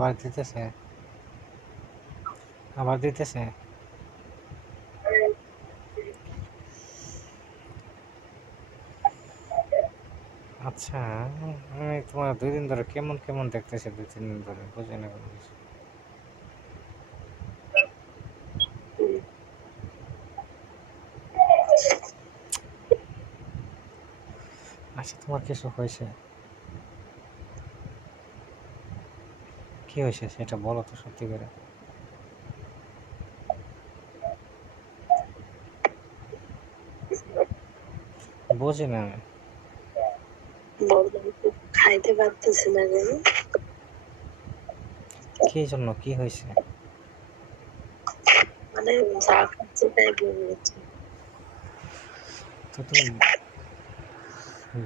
আবার দিতেছে? আবার দিতেছে? আচ্ছা, আমি তোমার 2 দিন ধরে কেমন কেমন দেখতেছি, 2-3 দিন ধরে বুঝি না কোনো কিছু। আচ্ছা, তোমার কিছু হয়েছে? কি হয়েছে সেটা বলো তো সত্যি করে। বুঝি না আমি। বললাম তো খাইতে পারতেছি না কেন? কি জন্য, কি হয়েছে? মানে যা খাচ্ছি তাই বমি হচ্ছে। তো তুমি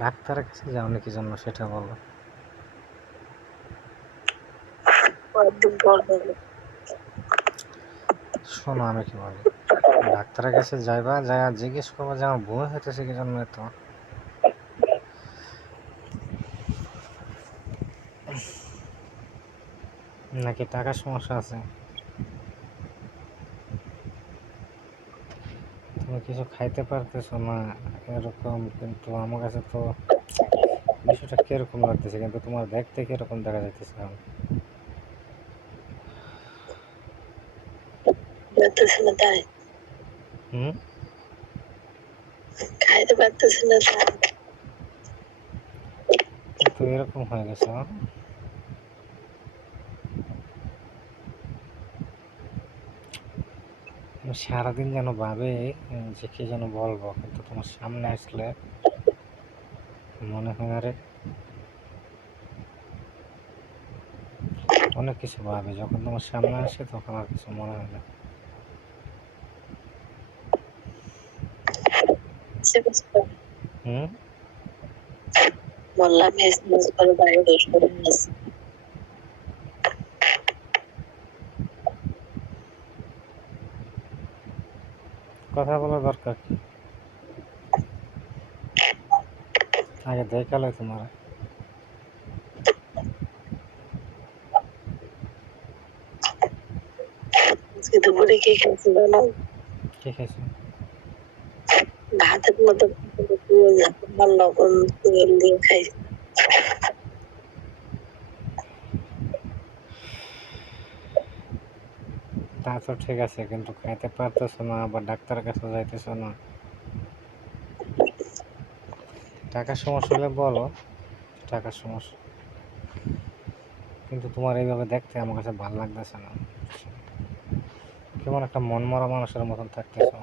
ডাক্তারের কাছে যাওনি কি জন্য সেটা বলো। কয়েকদিন পর হলো। শোনো আমি কি বলি, ডাক্তারের কাছে যাইবা, যাই জিজ্ঞেস করবা যে আমার বমি হইতেছে কি জন্য, তো নাকি টাকার সমস্যা আছে। তুমি কিছু খাইতে পারতেছো না এরকম, কিন্তু আমার কাছে তো বিষয়টা কিরকম লাগতেছে, কিন্তু তোমার দেখতে কিরকম দেখা যাইতেছে এখন। পারতেছি না তাই, হুম। খাইতে পারতেছি না তাই। কিন্তু এরকম হয়ে গেছে, আমি সারাদিন যেন ভাবে যে কি যেন বলবো, কিন্তু তোমার সামনে আসলে মনে হয় আরে অনেক কিছু ভাবে, যখন তোমার সামনে আসে তখন আর কিছু মনে হয় না। হুম। বললাম এসএমএস করে বাইরে বের করে নিয়েছি। কথা বলা দরকার কি, আগে দেখালে তোমার। আজকে দুপুরে কি খেয়েছি জানো? কি খাইছো? ভাতের মতো লবণ তেল দিয়ে খাইছি। তা তো ঠিক আছে, কিন্তু খাইতে পারতেছো না, আবার ডাক্তারের কাছে যাইতেছো না। টাকার সমস্যা হলে বলো, টাকার সমস্যা, কিন্তু তোমার এইভাবে দেখতে আমার কাছে ভালো লাগতেছে না। কেমন একটা মন মরা মানুষের মতন থাকতেছো।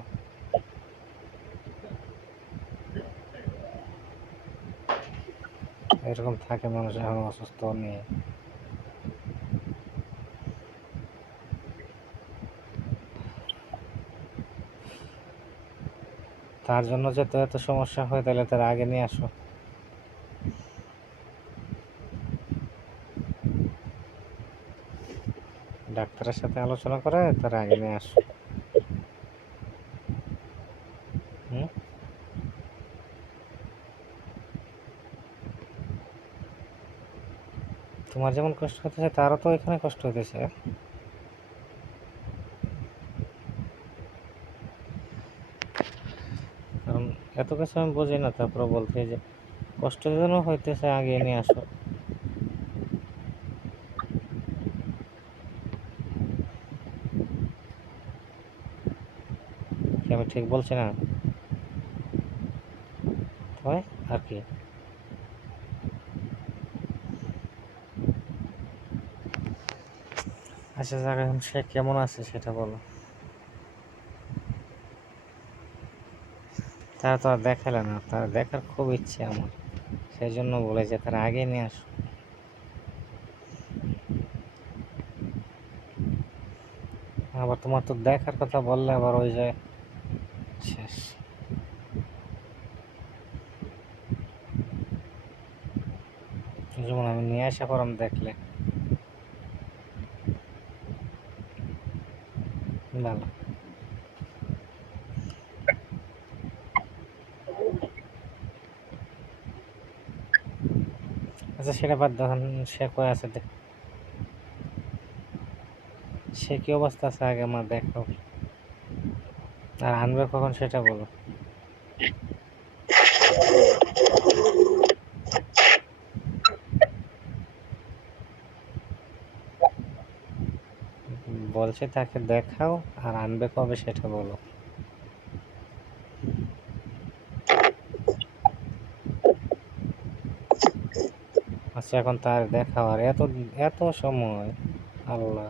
এরকম থাকে মানুষ এখন অসুস্থ নিয়ে। তার জন্য যে তো এত সমস্যা হয়, তাহলে তার আগে নিয়ে আসো। ডাক্তারের সাথে আলোচনা করে তার আগে নিয়ে আসো। হুম। তোমার যেমন কষ্ট হতেছে তারও তো এখানে কষ্ট হতেছে। কারণ এত কিছু আমি বুঝি না, তারপরে বলতে যে কষ্ট যেন হইতেছে আগে নিয়ে আসো। কি আমি ঠিক বলছি না? তাই আর কি। আচ্ছা, যাক, এখন সে কেমন আছে সেটা বলো। তারা তো আর দেখালে না, তার দেখার খুব ইচ্ছে আমার, সেই জন্য বলে যে তারা আগে নিয়ে আসো। আবার তোমার তো দেখার কথা বললে আবার ওই যে শেষ। যেমন আমি নিয়ে আসা পর আমি দেখলে ভালো। আচ্ছা, সেটা বাদ দাও, এখন সে কয়ে আছে সে কি অবস্থা আছে আগে মা দেখো, আর আনবে কখন সেটা বলো। বলছে তাকে দেখাও, আর আনবে কবে সেটা বলো। আচ্ছা এখন তার দেখাও, আর এত এত সময়, আল্লাহ।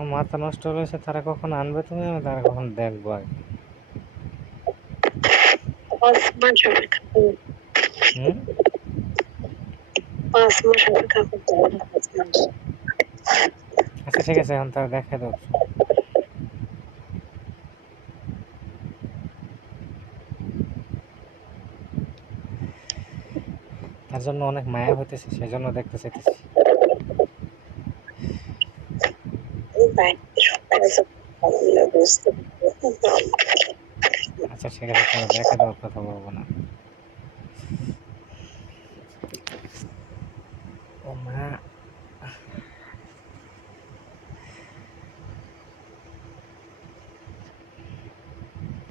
আমার মাথা নষ্ট হয়েছে, তারা কখন আনবে তুমি, আমি তারা কখন দেখবো আগে। 5 মাস অপেক্ষা করুন। হুম 5 মাস অপেক্ষা করতে হবে, 5 মাস। আচ্ছা ঠিক আছে, এখন তারা দেখাই দাও। তার জন্য অনেক মায়া হইতেছে, সেই জন্য দেখতে চাইতেছি। বাড়িতে সবাই আছে, ভালো বুঝতে পারবো। আচ্ছা ঠিক আছে, তুমি দেখা দেওয়ার কথা বলবো না। ও মা,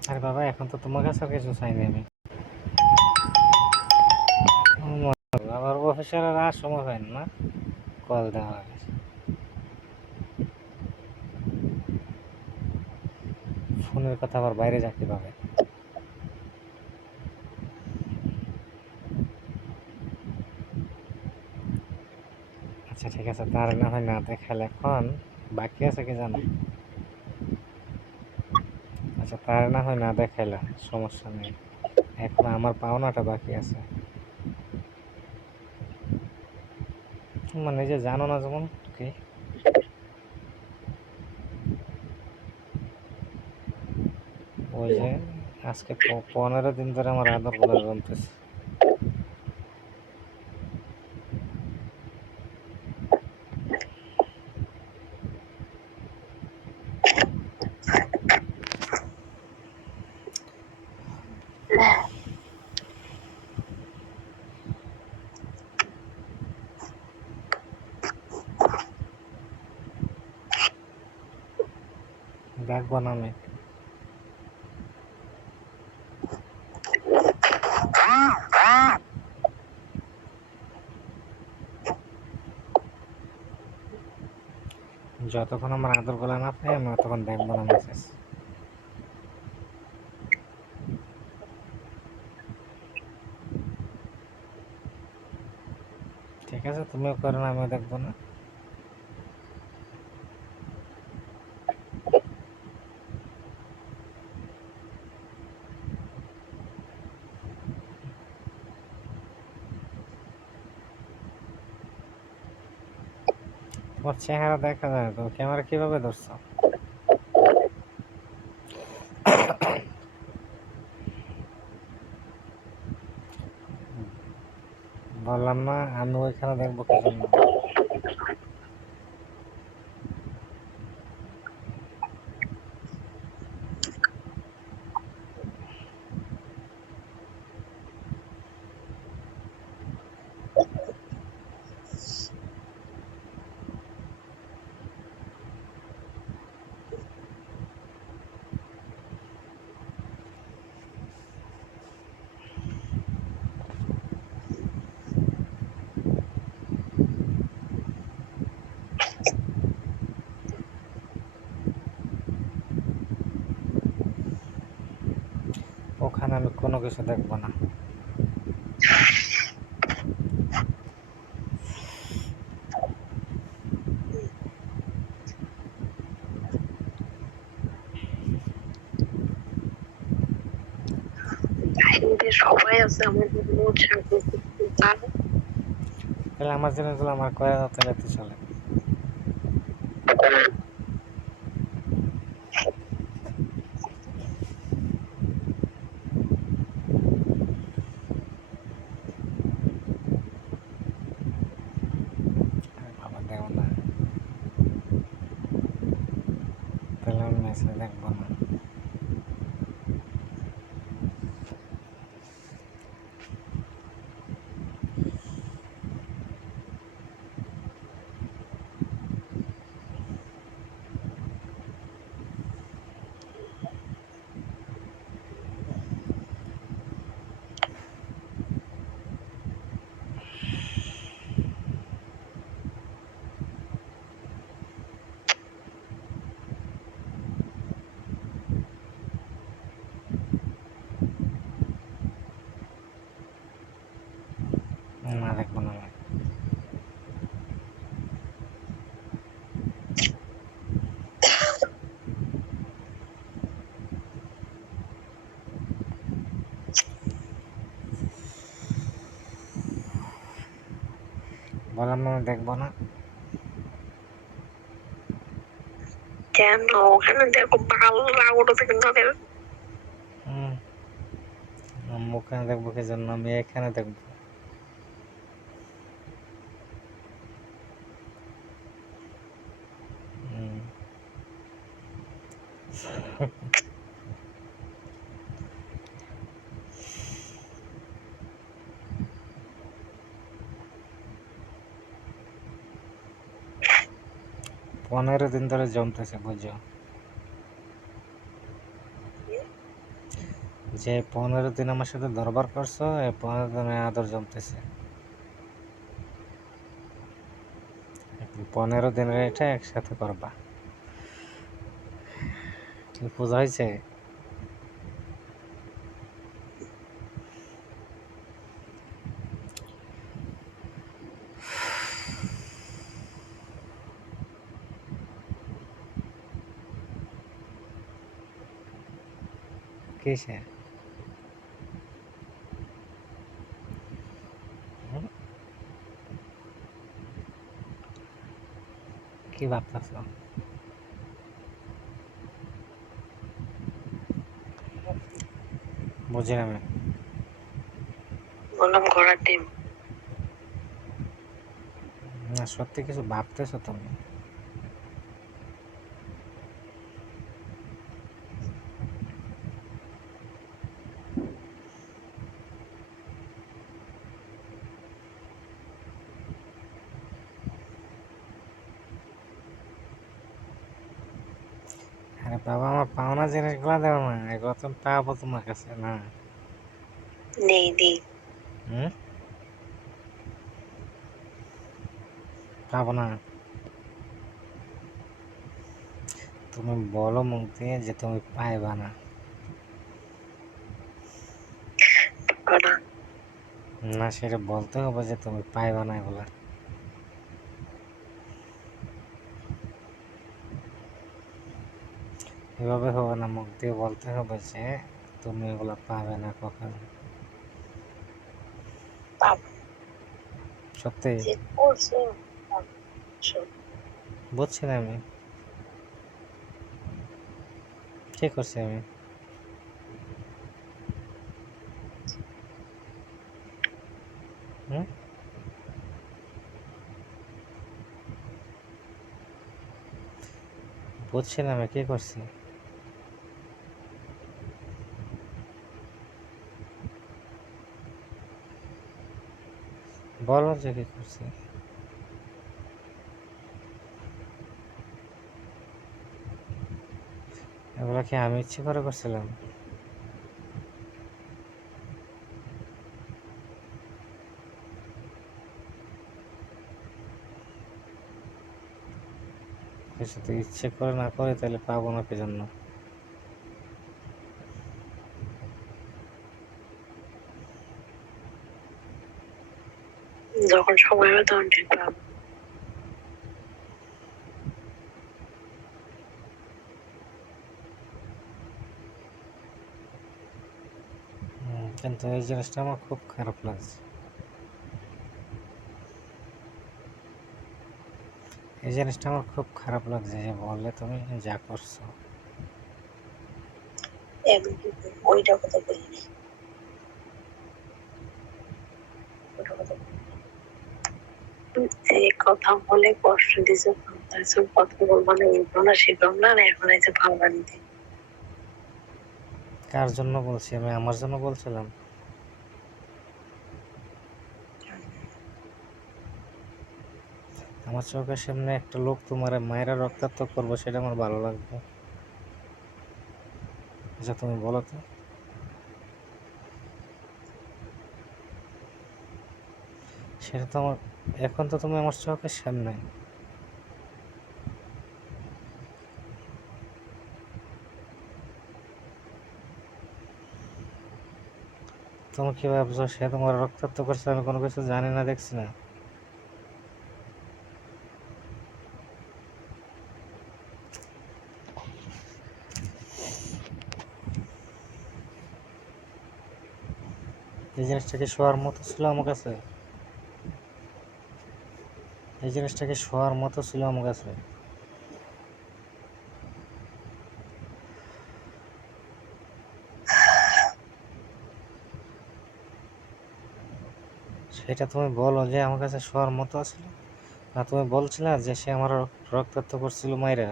আরে বাবা এখন তো তোমার কাছে আর কিছু চাইনি আমি। ও মা, আবার অফিসারের আর সময় পাই না, কল দেওয়া লাগে। ফোনের কথা আবার বাইরে যাকে পাবে। আচ্ছা ঠিক আছে, তার না হয় না দেখালে এখন বাকি আছে কি জানো। আচ্ছা তার না হয় না দেখাইলা, সমস্যা নেই, এখন আমার পাওনাটা বাকি আছে। মানে যে জানো না যেমন কি, ওই যে আজকে 15 দিন ধরে আমার আদর গুলো জমতেছে। দেখবো না আমি। যতক্ষণ আমার আদর গুলো না পাই আমি ততক্ষণ দেখবো না মেসেজ। ঠিক আছে, তুমিও করো না, আমিও দেখবো না। তোমার চেহারা দেখা যায় তো, ক্যামেরা কিভাবে ধরছো। বললাম না আমি ওইখানে দেখবো কি জন্য। ওখানে আমি কোনো কিছু দেখবো না। বাড়িতে সবাই আছে, আমার জন্য উৎসাহ করতে চায়। তাহলে আমার জিনিসগুলো আমার করে দাও, তাহলে তো চলে। আরে বাবা দেও না, তাহলে আমি মেসেজ দেখবো না। বললাম না আমি দেখবো না। কেন ওখানে দেখো ভালো লাগছে কিন্তু ওদের আমি ওখানে দেখবো কি জন্য, আমি এখানে দেখবো। হুম। 15 দিন ধরে জমতেছে, বুঝো? যে 15 দিন আমার সাথে দরবার করছো, এই 15 দিনে আদর জমতেছে। 15 দিনের এটা একসাথে করবা। কি পূজা হয়েছে? কিসে? হুম? কি ভাবতেছ? বুঝি না আমি। বললাম ঘোড়ার ডিম। না, সত্যি কিছু ভাবতেছো তুমি? আরে বাবা, আমার পাওনা জিনিসগুলো দেও না, এগুলো তুমি পাবো তোমার কাছে না। নেই নেই। হুম? পাবো না। তুমি বলো মুখ দিয়ে যে তুমি পাইবা না। পাবো না। না, সেটা বলতে হবে যে তুমি পাইবা না এগুলা। এভাবে হবে না, মুখ দিয়ে বলতে হবে যে তুমি এগুলা পাবে না কখনো। পাবো। সত্যি? যে করছো পাবো। বুঝছি না আমি, কি করছি আমি? হুম? বুঝছি না আমি কি করছি। বলো যে কি করছি। এগুলা কি আমি ইচ্ছে করে করছিলাম? কিছু তো ইচ্ছে করে না করে তাহলে পাবো না কি জন্য? যখন সময় হবে তখন ঠিক পাবো। কিন্তু এই জিনিসটা আমার খুব খারাপ লাগছে। এই জিনিসটা আমার খুব খারাপ লাগছে যে বললে তুমি যা করছো। আমি কিন্তু ওইটা কথা বলিনি। ওটা কথা বলিনি। যে কথা বলে কষ্ট দিছো তার সব কথা বলবো না, এগুলো না শিখলাম না, আর এখন এসে ভালো বানিয়ে কার জন্য বলছি আমি? আমার জন্য বলছিলাম? আমার চোখের সামনে একটা লোক তোমার মায়েরা রক্তাক্ত করবো, সেটা আমার ভালো লাগবে? আচ্ছা তুমি বলো তো। সেটা তো আমার, এখন তো তুমি আমার চোখের সামনে। তুমি কি ভাবছো সে তোমার রক্তাক্ত করছে আমি কোনো কিছু জানি না, দেখছি না? এই জিনিসটা কি শোয়ার মতো ছিল আমার কাছে? এই জিনিসটাকে শোয়ার মতো ছিল আমার কাছে। সেটা তুমি বলো যে আমার কাছে শোয়ার মতো ছিল, না তুমি বলছিলে যে সে আমার রক্তাক্ত করছিল মাইরা?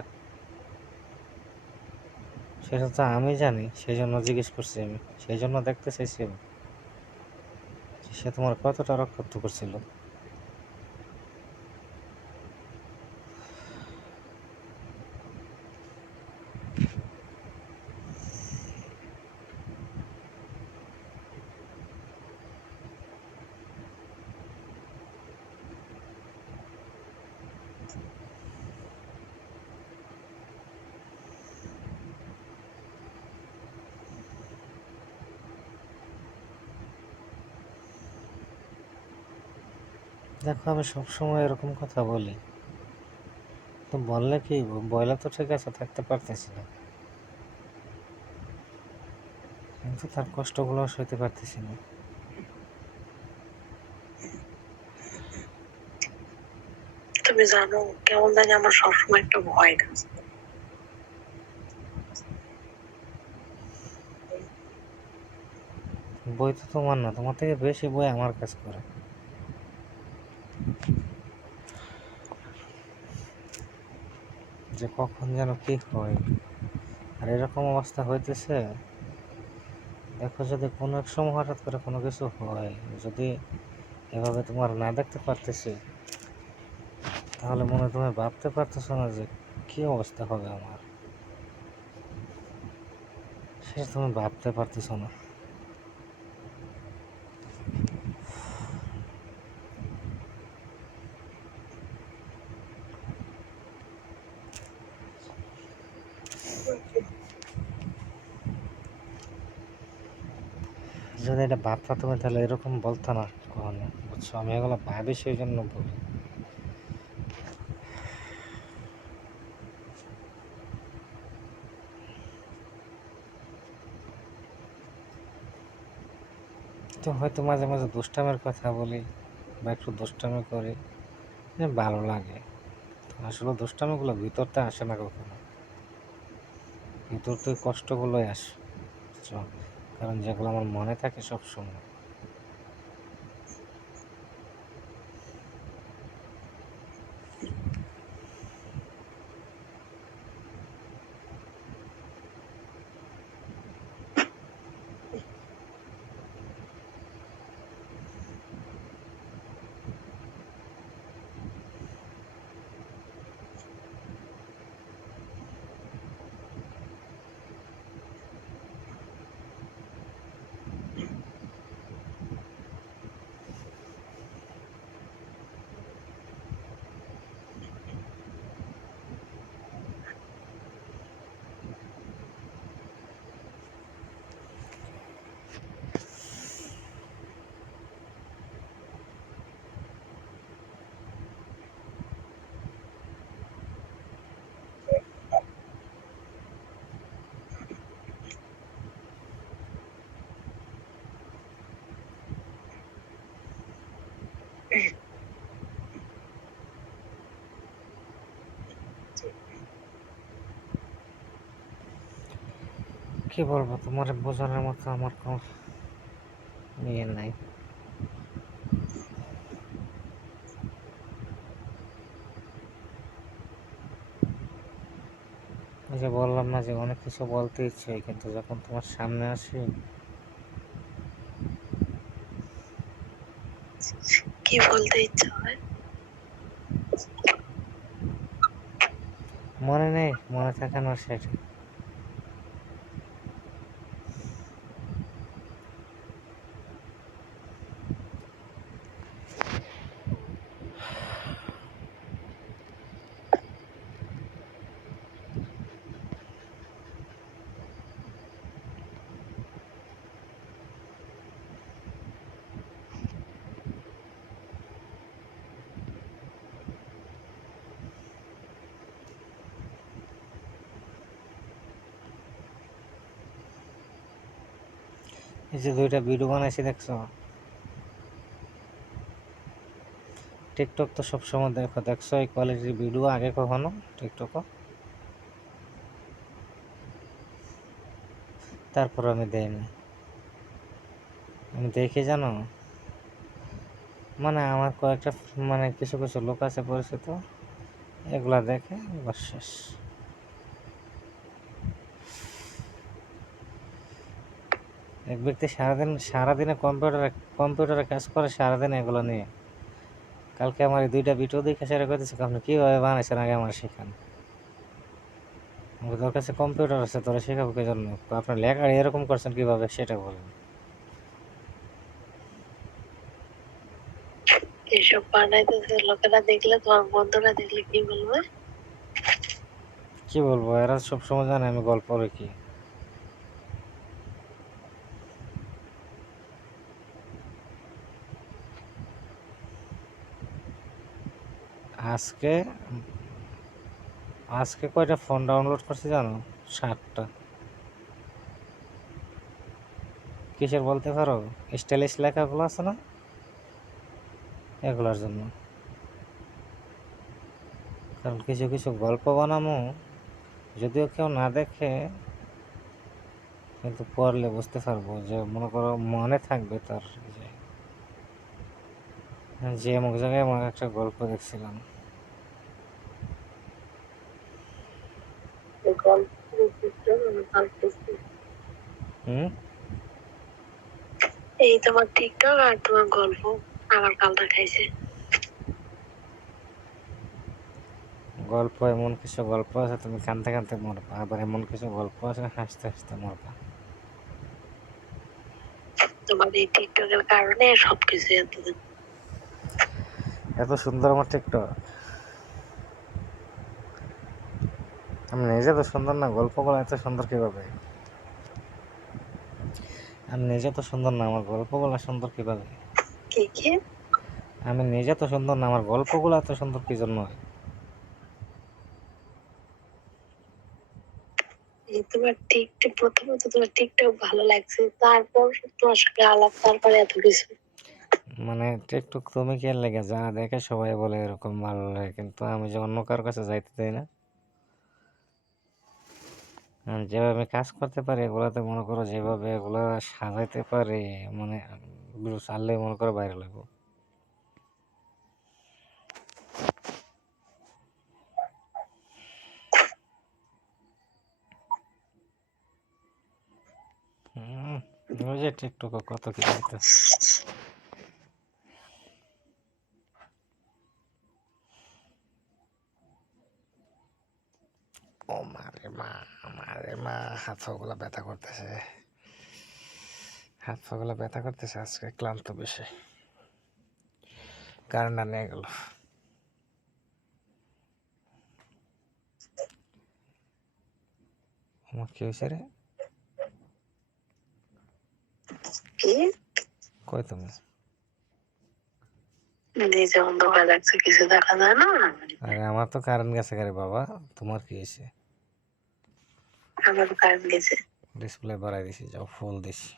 সেটা তো আমি জানি, সেই জন্য জিজ্ঞেস করছি আমি, সেই জন্য দেখতে চাইছি আমি যে সে তোমার কতটা রক্তাক্ত করছিল। দেখো আমি সবসময় এরকম কথা বলি, তো বললে কি, বয়লা তো ঠিক আছে থাকতে পারতেছি না, কিন্তু তার কষ্টগুলো সইতে পারতেছি না। তুমি জানো কেমন জানি আমার সবসময় একটা ভয় কাজ করে। বই তো তোমার না, তোমার থেকে বেশি বই আমার কাজ করে। যে কখন যেন কি হয়, আর এরকম অবস্থা হইতেছে। দেখো যদি কোনো এক সময় হঠাৎ করে কোনো কিছু হয়, যদি এভাবে তোমার না দেখতে পারতেছি, তাহলে মনে হয় তুমি ভাবতে পারতেছো না যে কি অবস্থা হবে আমার, সেটা তুমি ভাবতে পারতেছো না। যদি এটা ভাবতা তুমি তাহলে এরকম বলতো না কখনো, বুঝছো? আমি এগুলো ভাবি সেই জন্য বলি। তো হয়তো মাঝে মাঝে দুষ্টামের কথা বলি বা একটু দুষ্টামি করি, ভালো লাগে। তো আসলে দুষ্টামিগুলো ভিতরতে আসে না কখনো, ভিতর থেকে কষ্টগুলোই আসে, বুঝছো? কারণ যেগুলো আমার মনে থাকে সব সময়। কি বলবো, তোমার বোঝানোর মতো আমার কোনো ইয়ে নাই। ওই যে বললাম না যে অনেক কিছু বলতে ইচ্ছে হয়, কিন্তু যখন তোমার সামনে আসি, কি বলতে ইচ্ছা হয়? মনে নেই, মনে থাকে না সেটা। এই যে 2টা ভিডিও বানাইছি দেখছো, টিকটক তো সবসময় দেখো, দেখছো এই কোয়ালিটির ভিডিও আগে কখনো টিকটকও? তারপর আমি দেইনি, আমি দেখি জানো, মানে আমার কয়েকটা মানে কিছু কিছু লোক আছে পরিচিত, এগুলা দেখে বাস শেষ। এক ব্যক্তি সারাদিনে কম্পিউটারে কাজ করে সারাদিন এগুলো নিয়ে। কালকে আমার এই 2টা ভিডিও দেখে সেটা করতেছে, আপনি কীভাবে বানাইছেন আগে আমার শেখান। তোর কাছে কম্পিউটার আছে, তোরা শেখাবো কি জন্য? আপনার লেখা এরকম করছেন কীভাবে সেটা বলেন। এসব বানাইতেছে লোকেরা দেখলে, তোমার বন্ধুরা দেখলে কি বলবে? কি বলবো, এরা সবসময় জানে আমি গল্প লিখি। আজকে আজকে কয়টা ফোন ডাউনলোড করছি জানো? 7টা। কিসের বলতে পারো? স্টাইলিশ লেখাগুলো আছে না, এগুলোর জন্য। কারণ কিছু কিছু গল্প বানামো, যদিও কেউ না দেখে, কিন্তু পড়লে বুঝতে পারবো, যে মনে করো মনে থাকবে তার, যে অমুক জায়গায় আমার একটা গল্প দেখছিলাম। হুম। এই তোমার টিকটক আর তোমার গল্প আমার কালটা খাইছে। গল্প, এমন কিছু গল্প আছে তুমি কানতে কানতে মরবা, আবার এমন কিছু গল্প আছে হাসতে হাসতে মরবা। তোমার এই টিকটকের কারণে সবকিছু এত সুন্দর আমার টিকটক, আমি নিজে তো সুন্দর না, গল্পগুলো এত সুন্দর কিভাবে? আমি নিজে তো সুন্দর না, আমার গল্পগুলো সুন্দর কিভাবে? কি কি? আমি নিজে তো সুন্দর না, আমার গল্পগুলো এত সুন্দর কি জন্য হয়? এই তোমার টিকটক, প্রথমত তোমার টিকটক ভালো লাগছে, তারপর তোমার সঙ্গে আলাপ, তারপরে এত কিছু। মানে টিকটক তুমি কে লেগে, যারা দেখে সবাই বলে এরকম ভালো লাগে, কিন্তু আমি যে অন্য কারোর কাছে যাইতে চাই না। আমি যেভাবে কাজ করতে পারি এগুলাতে, মনে করো যেভাবে এগুলা সাজাইতে পারি, মানে ভিডিও ছাড়লে মনে করো বাইরে লাগবো। ওই যে টিকটকে কত কিছু হইতো। ও মারে মা, হাত পাগুলা ব্যথা করতেছে, হাত পাগুলা ব্যথা করতেছে আজকে, ক্লান্ত বেশি, কারেন্ট নিয়ে গেল। আমার কি হয়েছে রে? কি? কই তুমি? নিজে অন্ধকার লাগছে, কিছু দেখা যায় না। আরে আমার তো কারেন্ট গেছে রে বাবা, তোমার কি হয়েছে? আমার কারেন্ট গেছে। ডিসপ্লে বাড়াই দিছি, যাও ফুল দিছি,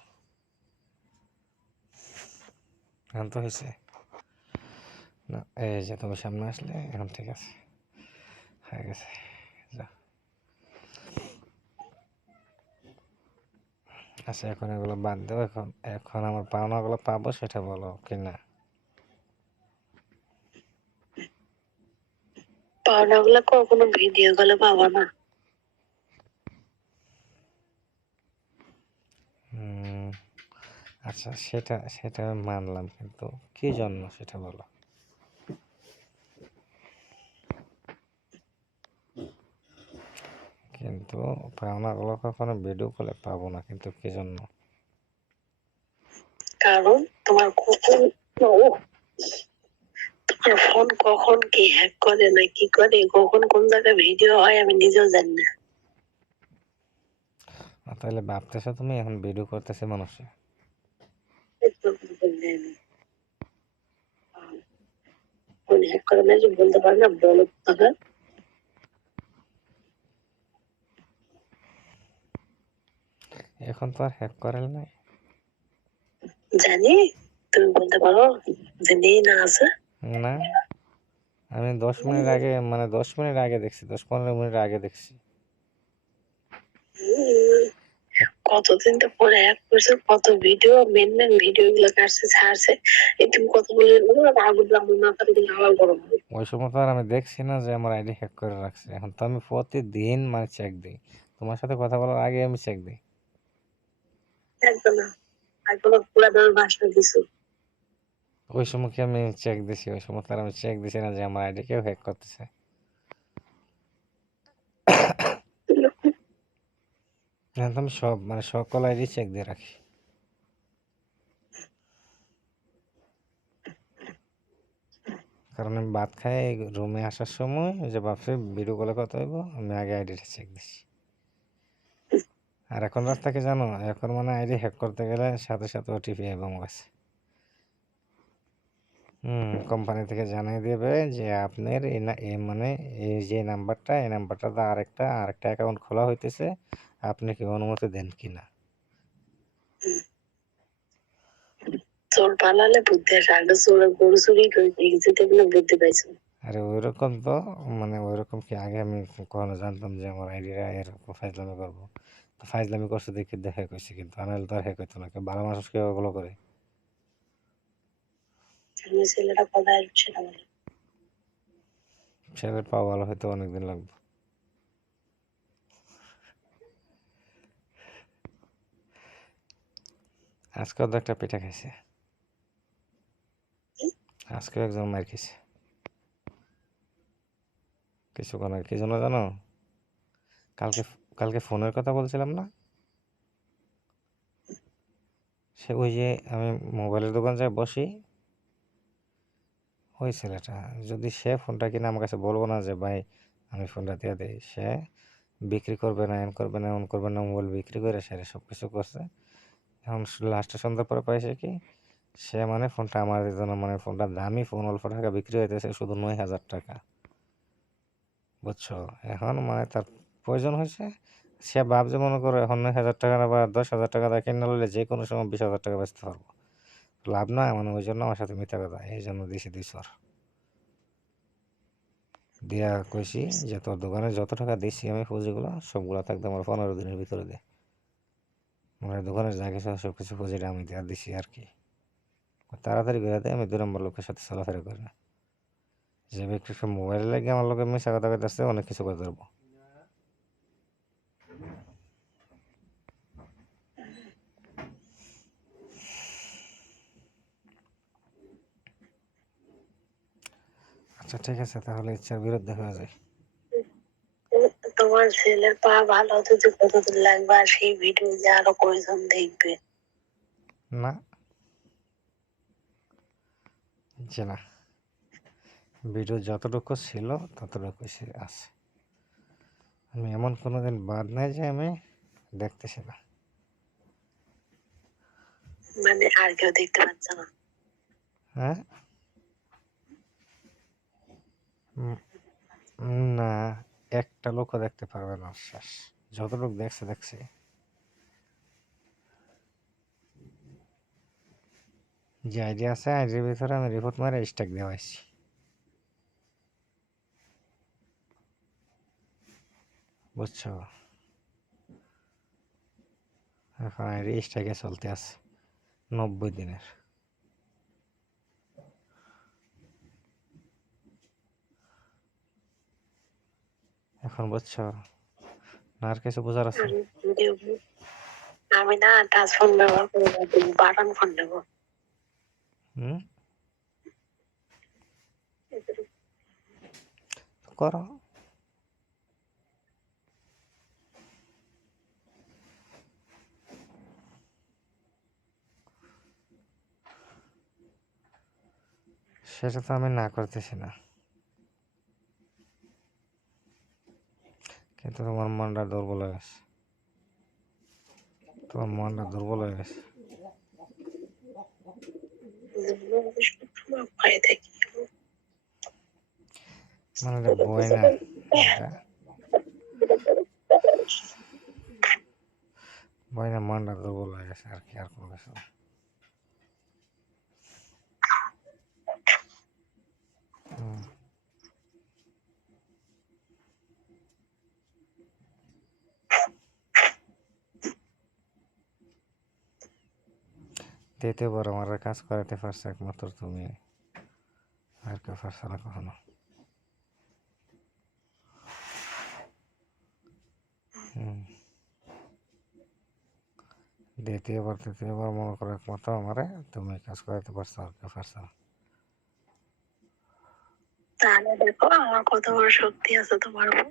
এখন তো হয়েছে না? এই যে তুমি সামনে আসলে এখন ঠিক আছে, হয়ে গেছে, যাও। আচ্ছা এখন এগুলো বাদ দেবো, এখন এখন আমার পাওনাগুলো পাবো সেটা বলো কি না? পাওনা গুলা কখনো ভিডিও কলে পাবো না। আচ্ছা সেটা সেটা আমি মানলাম, কিন্তু কি জন্য সেটা বলো। কিন্তু পাওনাগুলো কখনো ভিডিও কলে পাবো না, কিন্তু কি জন্য? কারণ তোমার কখন, তোমার ফোন কখন কি হ্যাক করে না কি করে, কখন কোন জায়গায় ভিডিও হয় আমি নিজেও জানি না। তাহলে ভাবতেছো তুমি এখন ভিডিও করতেছে মানুষে? ফোন হ্যাক করে না যে বলতে পারে না, বলো তখন। এখন তো আর হ্যাক করার নাই। জানি, তুমি বলতে পারো যে নেই না আছে। না, আমি 10 মিনিট আগে মানে 10 মিনিট আগে দেখছি, 10-15 মিনিট আগে দেখছি। কতদিন তো পরে অ্যাড করছে, কত ভিডিও, মেন মেন ভিডিও গুলো কাটছে ছাড়ছে। এই তুমি কত বলে আগুন ব্রাহ্মণ মাথার দিন আবার গরম হবে। ওই সময় তো আর আমি দেখছি না যে আমার আইডি হ্যাক করে রাখছে। এখন তো আমি প্রতিদিন মানে চেক দিই, তোমার সাথে কথা বলার আগে আমি চেক দিই। একদম না, একদম পুরা দল ভাষণ দিছো। ওই সময় কি আমি চেক দিছি? ওই সময় তো আর আমি চেক দিছি না যে আমার আইডি কেউ হ্যাক করতেছে। এখন তো আমি সব মানে সকল আইডি চেক দিয়ে রাখি। কারণ আমি ভাত খাই রুমে আসার সময় যে ভাবছি ভিডিও কলে কথা হইব, আমি আগে আইডিটা চেক দিছি। আর এখন রাত থেকে জানো, এখন মানে আইডি হ্যাক করতে গেলে সাথে সাথে ওটিপি আইব আমার কাছে। কোম্পানি থেকে জানিয়ে দেবে যে আপনার মানে এই যে নাম্বারটা, এই নাম্বারটাতে আরেকটা অ্যাকাউন্ট খোলা হইতেছে, আপনি কি অনুমতি দেন কিনা। চোর পালালে বুদ্ধি আসে, আগে চোর গরু চুরি করে যেতে গেলে বুদ্ধি পাইছো। আরে ওইরকম তো মানে ওইরকম কি আগে আমি কখনো জানতাম যে আমার আইডিরা এরকম ফাইজলামি করবো? তো ফাইজলামি করছে দেখে হ্যাক হয়েছে, কিন্তু আনাল তো আর হ্যাক হইতো না। ভালো মানুষ কেউ ওগুলো করে? আমি ছেলেটা কথা সেটা বলে। ছেলের পাওয়া ভালো হয়তো অনেকদিন লাগবে। আজকেও তো একটা পিঠা খাইছে, আজকেও একজন মার খেয়েছে কিছুক্ষণ আগে। কি জন্য জানো? কালকে কালকে ফোনের কথা বলছিলাম না, সে ওই যে আমি মোবাইলের দোকান যায় বসি, ওই ছেলেটা যদি সে ফোনটা কিনে আমার কাছে বলবো না যে ভাই আমি ফোনটা দিয়ে দিই, সে বিক্রি করবে না, এমন করবে না, এমন করবে না, মোবাইল বিক্রি করে সে সব কিছু করছে। এখন লাস্টে সন্ধ্যার পরে পাইছে কি, সে মানে ফোনটা আমার জন্য, মানে ফোনটা দামি ফোন, অল্প টাকা বিক্রি হইতেছে শুধু 9,000 টাকা, বুঝছো? এখন মানে তার প্রয়োজন হয়েছে, সে ভাবছে মনে করো এখন 9,000 টাকা না বা 10,000 টাকা দিয়ে কিনে নিলে যে কোনো সময় 20,000 টাকা বেচতে পারবো, লাভ না, মানে ওই জন্য আমার সাথে মিথ্যা কথা, এই জন্য দিছি 200 দিয়া কইছি যে তোর দোকানে যত টাকা দিছি আমি পুঁজিগুলো সবগুলো থাকতে আমার 15 দিনের ভিতরে দে, মানে দোকানের যা কিছু সব কিছু পুঁজিটা আমি দেওয়া দিছি আর কি। তাড়াতাড়ি করে দেয়, আমি 2 নম্বর লোকের সাথে চলাফেরা করি না। যে ব্যক্তি মোবাইলে লাগে আমার লোকের মিশা কথা কইতেছে, অনেক কিছু করে ধরবো। আচ্ছা ঠিক আছে, তাহলে ইচ্ছার বিরুদ্ধে হয়ে যায়। তোমার ছেলের পা ভালো হতে যে কতদিন লাগবে, আর সেই ভিডিও যে আরো কয়জন দেখবে। না, যে না, ভিডিও যতটুকু ছিল ততটুকু আছে। আমি এমন কোনোদিন বাদ নাই যে আমি দেখতেছি না। মানে আর কেউ দেখতে পাচ্ছে না? হ্যাঁ, না, একটা লোকও দেখতে পারবে না, শেষ। যতটুকু দেখছে দেখছি। যে আইডি আছে আইডির ভিতরে আমি রিপোর্ট মারে স্ট্যাক দেওয়াইছি, বুঝছো? এখন আইডি স্ট্যাকে চলতে আছে 90 দিনের। এখন বুঝছো না? আর কিছু বোঝার আছে? আমি না টাচ ফোন ব্যবহার করবো, বাটন ফোন নেবো। হুম, করো। সেটা তো আমি না করতেছি না, কিন্তু তোমার মনটা দুর্বল হয়ে গেছে, তোমার মনটা দুর্বল হয়ে গেছে। ভয় থাকি। মানে এটা বই না, এটা বই না, মনটা দুর্বল হয়ে গেছে আর কি, আর কোনো কিছু না। হুম। দ্বিতীয়বার আমার কাজ করাতে পারছো একমাত্র তুমি, আর কেউ পারছো না কখনো। তৃতীয়বার মনে করো একমাত্র আমারে তুমি কাজ করাতে পারছো, আর কেউ পারছো না। তাহলে দেখো আমার কত বড় শক্তি আছে তোমার উপর।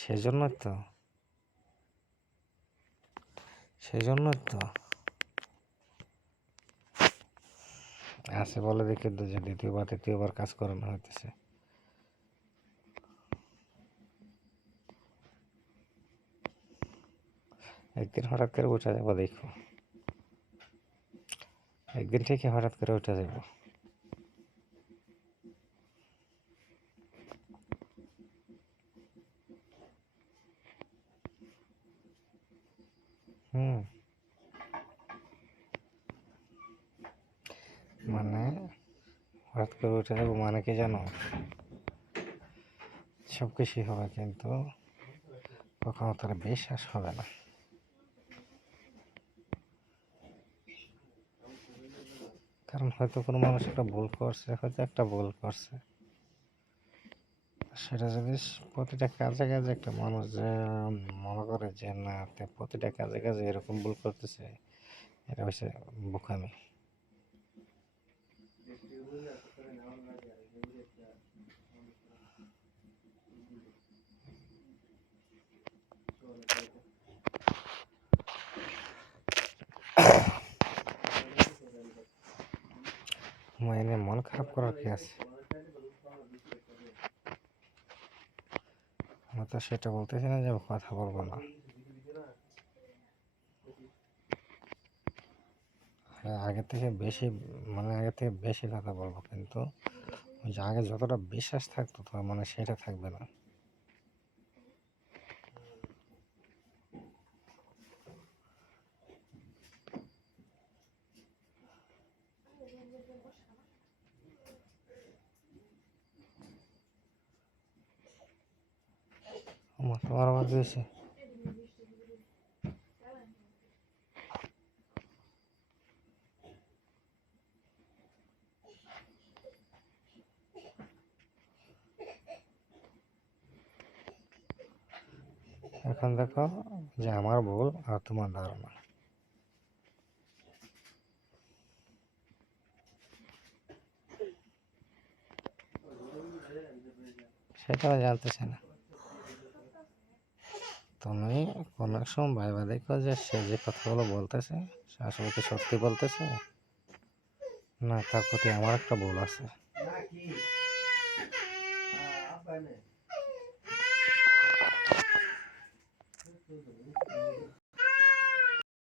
সেজন্যই তো আছে বলে দেখি তো যে তৃতীয়বার কাজ করানো হইতেছে। একদিন হঠাৎ করে উঠে যাবো, দেখো একদিন ঠিকই হঠাৎ করে উঠে যাবো। মানে হঠাৎ করে উঠে যাবো মানে কি জানো, সব কিছুই হবে কিন্তু কখনো তার বিশ্বাস হবে না। কারণ হয়তো কোনো মানুষ একটা ভুল করছে, সেটা যদি প্রতিটা কাজে একটা মানুষ যে মনে করে যে না প্রতিটা কাজে এরকম ভুল করতেছে, এটা হচ্ছে বোকামি। মানে মন খারাপ করার কি আছে? আমি তো সেটা বলতেছি না যে কথা বলবো না, আগে থেকে বেশি কথা বলবো, কিন্তু যে আগে যতটা বিশ্বাস থাকতো তো মানে সেটা থাকবে না। তোমার আবার দিয়েছে এখন দেখো যে আমার ভুল আর তোমার ধারণা, সেটা জানতেছে না। তুমি কোনো এক সময় ভাইবা দেখো যে সে যে কথাগুলো বলতেছে সে আসলে কি সত্যি বলতেছে, না তার প্রতি আমার একটা ভুল আছে।